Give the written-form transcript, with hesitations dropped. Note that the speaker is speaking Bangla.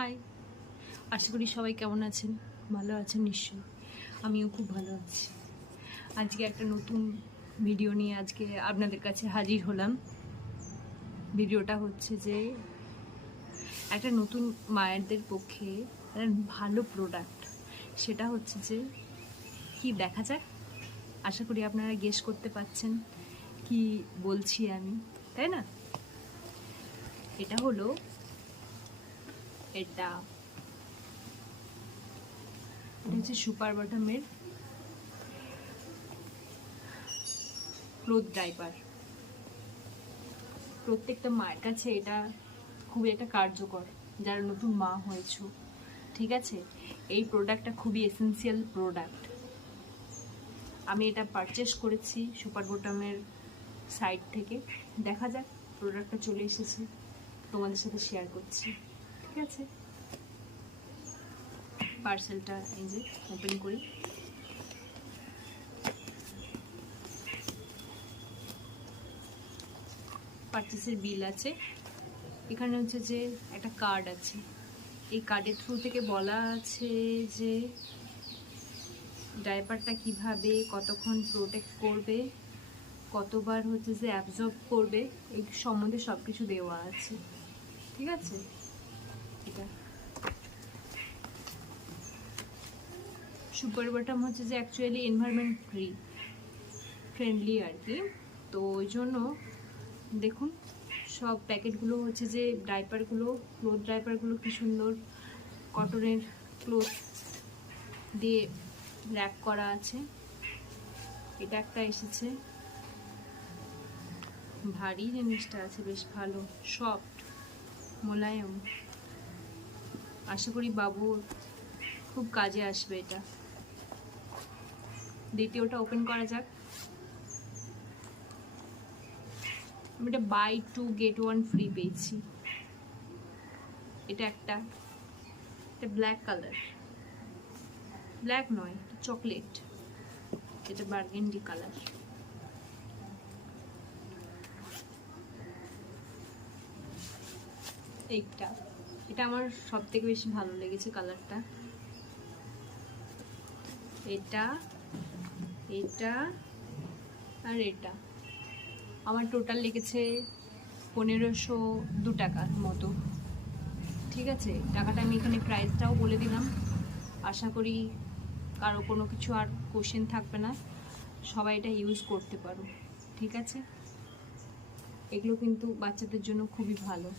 হাই, আশা করি সবাই কেমন আছেন, ভালো আছেন নিশ্চয়ই। আমিও খুব ভালো আছি। আজকে একটা নতুন ভিডিও নিয়ে আজকে আপনাদের কাছে হাজির হলাম। ভিডিওটা হচ্ছে যে একটা নতুন মায়েরদের পক্ষে একটা ভালো প্রোডাক্ট, সেটা হচ্ছে যে কি দেখা যাক। আশা করি আপনারা গেস করতে পারছেন কি বলছি আমি, তাই না? এটা হলো এটা হচ্ছে সুপার বটমের ক্লথ ডাইপার। প্রত্যেকটা মায়ের কাছে এটা খুবই একটা কার্যকর, যারা নতুন মা হয়েছো, ঠিক আছে? এই প্রোডাক্টটা খুবই এসেন্সিয়াল প্রোডাক্ট। আমি এটা পারচেস করেছি সুপার বটমের সাইট থেকে। দেখা যাক, প্রোডাক্টটা চলে এসেছে, তোমাদের সাথে শেয়ার করছি, ঠিক আছে? পার্সেলটা এই যে ওপেন করি। পারচেসের বিল আছে, এখানে হচ্ছে যে একটা কার্ড আছে। এই কার্ডের থ্রু থেকে বলা আছে যে ডাইপারটা কিভাবে কতক্ষণ প্রোটেক্ট করবে, কতবার হচ্ছে যে অ্যাবজর্ব করবে, এই সম্বন্ধে সব কিছু দেওয়া আছে, ঠিক আছে? এটা সুপার বটম হচ্ছে যে অ্যাকচুয়ালি এনভায়রনমেন্ট ফ্রেন্ডলি আর কি। তো ওই জন্য দেখুন, সব প্যাকেটগুলো হচ্ছে যে ডাইপারগুলো, ক্লথ ডাইপারগুলো কি সুন্দর কটনের ক্লথ দিয়ে র্যাপ করা আছে। এটা একটা এসেছে, ভারী জিনিসটা আছে, বেশ ভালো, সফট, মোলায়েম। আশা করি বাবুর খুব কাজে আসবে এটা। দ্বিতীয়টা ওপেন করা যাক। আমি এটা বাই 2 get 1 ফ্রি পেয়েছি। এটা একটা ব্ল্যাক কালার, ব্ল্যাক নয়, চকলেট, এটা বার্গেন্ডি কালার। এটা আমার সব থেকে বেশি ভালো লেগেছে কালারটা। এটা আর এটা আমার টোটাল লেগেছে 1502 টাকার মতো, ঠিক আছে? টাকাটা আমি এখানে প্রাইসটাও বলে দিলাম। আশা করি কারো কোনো কিছু আর কোশ্চেন থাকবে না, সবাই এটা ইউজ করতে পারো, ঠিক আছে? এগুলো কিন্তু বাচ্চাদের জন্য খুবই ভালো।